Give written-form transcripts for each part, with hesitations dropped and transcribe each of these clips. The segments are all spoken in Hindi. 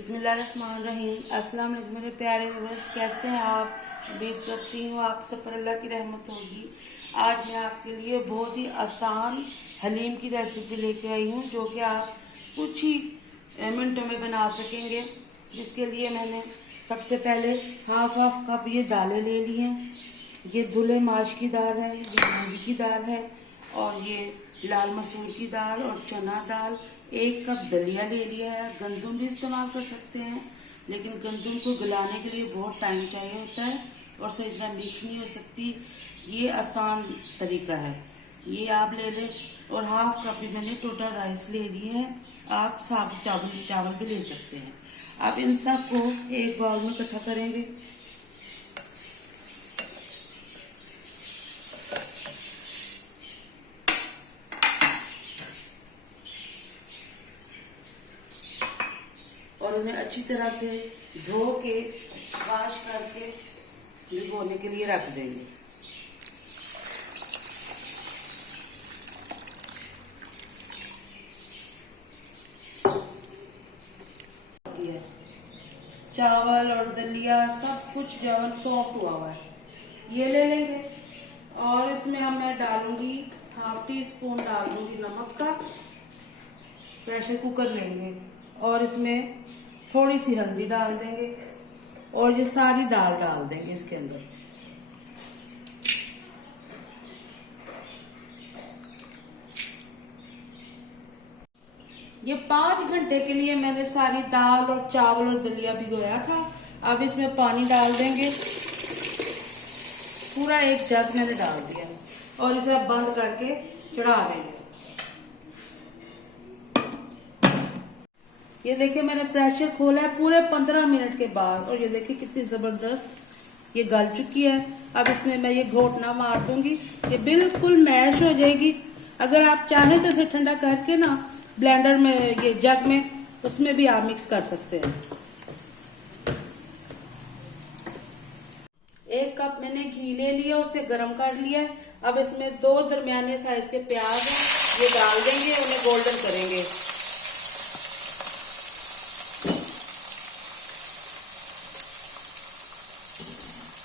बिस्मिल्लाहिर्रहमानिर्रहीम। अस्सलाम वालेकुम मेरे प्यारे व्यूअर्स, कैसे हैं आप? उम्मीद करती हूँ आप सब पर अल्लाह की रहमत होगी। आज मैं आपके लिए बहुत ही आसान हलीम की रेसिपी लेके आई हूँ, जो कि आप कुछ ही मिनटों में बना सकेंगे। जिसके लिए मैंने सबसे पहले हाफ कप ये दालें ले ली हैं। ये धुले माश की दाल है, ये मूंग की दाल है, और ये लाल मसूर की दाल और चना दाल। 1 कप दलिया ले लिया है। गंदम भी इस्तेमाल कर सकते हैं, लेकिन गंदम को गलाने के लिए बहुत टाइम चाहिए होता है और सही तरह मिक्स नहीं हो सकती। ये आसान तरीका है, ये आप ले लें। और हाफ कप भी मैंने टोटल राइस ले लिए हैं। आप साबुत चावल भी ले सकते हैं। आप इन सब को एक बाउल में इकट्ठा करेंगे। और उन्हें अच्छी तरह से धो के वॉश करके भिगोने के लिए रख देंगे। चावल और दलिया सब कुछ जवन सॉफ्ट हुआ है, ये ले लेंगे। और इसमें मैं डालूंगी हाफ टी स्पून डाल दूंगी नमक का। प्रेशर कुकर लेंगे और इसमें थोड़ी सी हल्दी डाल देंगे और ये सारी दाल डाल देंगे इसके अंदर। ये 5 घंटे के लिए मैंने सारी दाल और चावल और दलिया भिगोया था। अब इसमें पानी डाल देंगे, पूरा 1 जग मैंने डाल दिया और इसे अब बंद करके चढ़ा देंगे। ये देखिए मैंने प्रेशर खोला है पूरे 15 मिनट के बाद, और ये देखिए कितनी जबरदस्त ये गल चुकी है। अब इसमें मैं ये घोटना मार दूंगी, ये बिल्कुल मैश हो जाएगी। अगर आप चाहें तो इसे ठंडा करके ना ब्लेंडर में, ये जग में, उसमें भी आप मिक्स कर सकते हैं। 1 कप मैंने घी ले लिया, उसे गर्म कर लिया। अब इसमें 2 दरमियाने साइज के प्याज हैं, ये डाल देंगे, उन्हें गोल्डन करेंगे।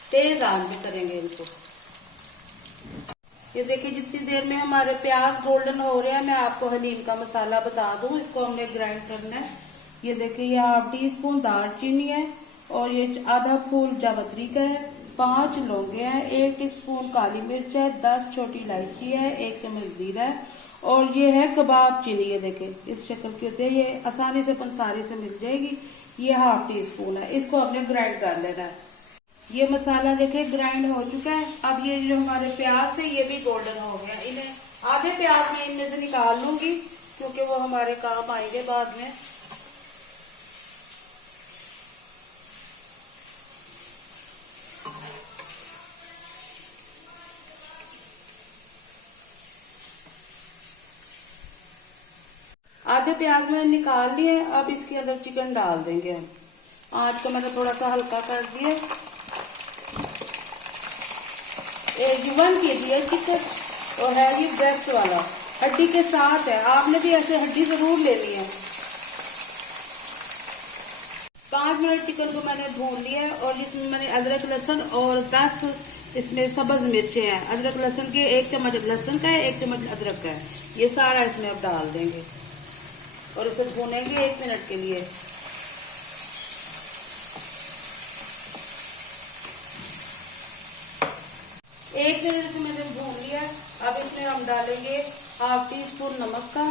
तेज आंच भी करेंगे इनको। ये देखिए जितनी देर में हमारे प्याज गोल्डन हो रहे हैं, मैं आपको हलीम का मसाला बता दूं। इसको हमने ग्राइंड करना है। ये देखिए ये हाफ टी स्पून दालचीनी है, और ये आधा फूल जावित्री का है, 5 लौंगे हैं, 1 टीस्पून काली मिर्च है, 10 छोटी इलायची है, 1 चम्मच जीरा है, और ये है कबाब चीनी। ये देखे इस शक्ल की होती है, ये आसानी से पंसारी से मिल जाएगी। ये हाफ टी स्पून है, इसको हमने ग्राइंड कर लेना है। ये मसाला देखे ग्राइंड हो चुका है। अब ये जो हमारे प्याज थे ये भी गोल्डन हो गया। इन्हें आधे प्याज में इनमें से निकाल लूंगी, क्योंकि वो हमारे काम आएंगे बाद में। आधे प्याज में निकाल लिए। अब इसके अंदर चिकन डाल देंगे हम। आंच को मैंने थोड़ा सा हल्का कर दिया। 1 kg है चिकन, और है ये ब्रेस्ट वाला, हड्डी के साथ है। आपने भी ऐसे हड्डी जरूर लेनी है। 5 मिनट चिकन को मैंने भून लिया है, और इसमें मैंने अदरक लहसुन और 10 इसमें सब्ज मिर्चें हैं। अदरक लहसुन के 1 चम्मच लहसुन का है, 1 चम्मच अदरक का है। ये सारा इसमें अब डाल देंगे और इसे भूनेंगे 1 मिनट के लिए। एक मिनट से मैंने भून लिया। अब इसमें हम डालेंगे हाफ टी स्पून नमक का,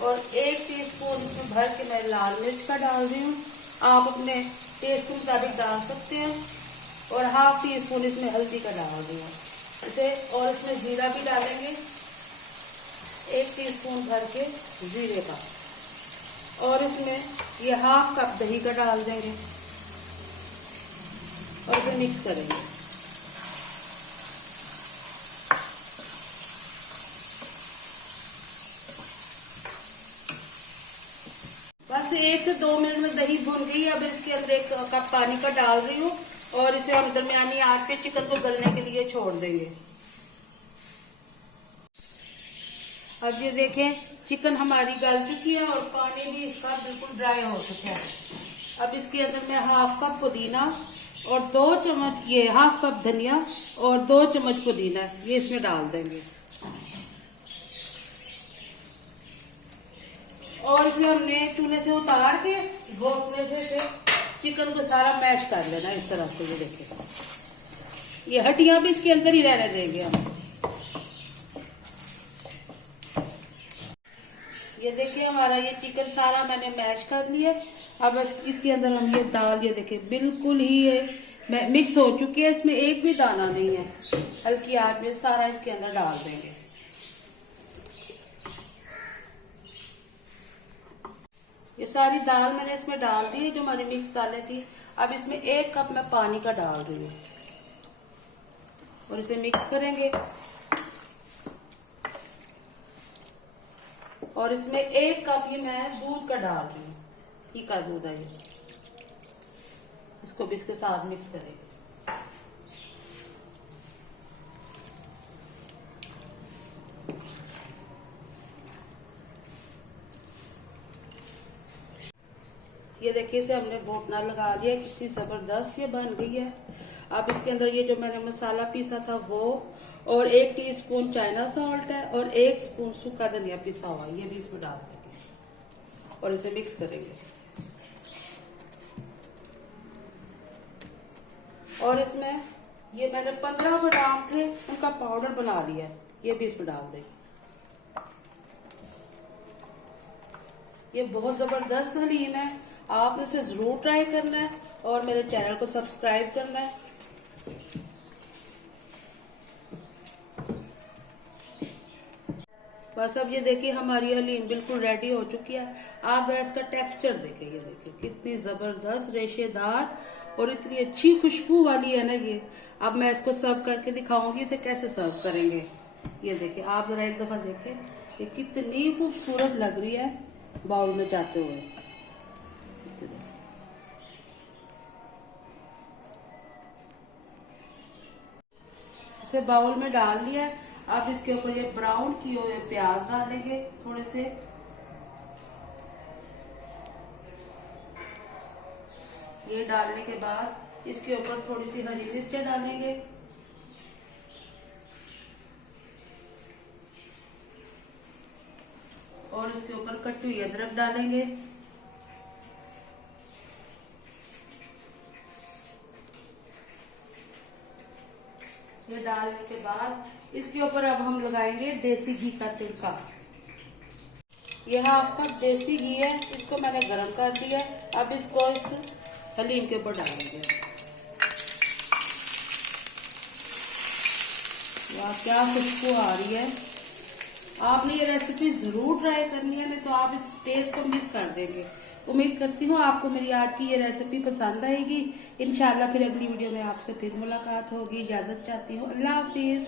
और 1 टीस्पून इसमें भर के मैं लाल मिर्च का डाल रही हूँ। आप अपने टेस्ट के मुताबिक डाल सकते हैं। और हाफ टी स्पून इसमें हल्दी का डाल दिया इसे, और इसमें जीरा भी डालेंगे, 1 टीस्पून भर के जीरे का, और इसमें ये हाफ कप दही का डाल देंगे और इसे मिक्स करेंगे। बस 1 से 2 मिनट में दही भुन गई। अब इसके अंदर 1 कप पानी का डाल रही हूँ, और इसे हम दरमियानी आंच पे चिकन को गलने के लिए छोड़ देंगे। अब ये देखें चिकन हमारी गल चुकी है, और पानी भी इसका बिल्कुल ड्राई हो चुका है। अब इसके अंदर मैं हाफ कप पुदीना और 2 चम्मच ये हाफ कप धनिया और 2 चम्मच पुदीना ये इसमें डाल देंगे। और इसे हमने चूल्हे से उतार के घोटने से चिकन को सारा मैश कर लेना इस तरह से। ये देखिए ये हड्डियां भी इसके अंदर ही रहने देंगे हम। ये देखिए हमारा ये चिकन सारा मैंने मैश कर लिया। अब इसके अंदर हम ये दाल ये देखिए बिल्कुल ही ये मिक्स हो चुकी है, इसमें एक भी दाना नहीं है। हल्की आंच में सारा इसके अंदर डाल देंगे। ये सारी दाल मैंने इसमें डाल दी है जो हमारी मिक्स दालें थी। अब इसमें 1 कप मैं पानी का डाल रही हूँ और इसे मिक्स करेंगे। और इसमें 1 कप ही मैं दूध का डाल रही हूँ, घी का दूध है ये। इसको भी इसके साथ मिक्स करेंगे। ये देखिए इसे हमने घोटना लगा लिया, कितनी जबरदस्त ये बन गई है। अब इसके अंदर ये जो मैंने मसाला पीसा था वो और 1 टीस्पून चाइना सॉल्ट है और 1 स्पून सूखा धनिया पिसा हुआ ये भी इसमें डाल देंगे और इसे मिक्स करेंगे। और इसमें ये मैंने 15 बादाम थे उनका पाउडर बना लिया है ये भी इसमें डाल देंगे। ये बहुत जबरदस्त हलीम है, आपने इसे जरूर ट्राई करना है और मेरे चैनल को सब्सक्राइब करना है। बस अब ये देखिए हमारी हलीम बिल्कुल रेडी हो चुकी है। आप जरा इसका टेक्सचर देखिए, ये देखिए कितनी जबरदस्त रेशेदार और इतनी अच्छी खुशबू वाली है ना ये। अब मैं इसको सर्व करके दिखाऊंगी इसे कैसे सर्व करेंगे। ये देखिए आप जरा एक दफा देखें ये कितनी खूबसूरत लग रही है बाउल में जाते हुए। इसे बाउल में डाल लिया। अब इसके ऊपर ये ब्राउन किए हुए प्याज डालेंगे थोड़े से। ये डालने के बाद इसके ऊपर थोड़ी सी हरी मिर्च डालेंगे और इसके ऊपर कटी हुई अदरक डालेंगे। ये डालने के बाद इसके ऊपर अब हम लगाएंगे देसी घी का तिड़का। ये हाफ कप देसी घी है, इसको मैंने गरम कर दिया। अब इसको इस हलीम के ऊपर डालेंगे। वाह क्या खुशबू आ रही है। आपने ये रेसिपी जरूर ट्राई करनी है, नहीं तो आप इस टेस्ट को मिस कर देंगे। उम्मीद करती हूँ आपको मेरी आज की ये रेसिपी पसंद आएगी। इंशाल्लाह फिर अगली वीडियो में आपसे फिर मुलाकात होगी। इजाजत चाहती हूँ। अल्लाह हाफिज।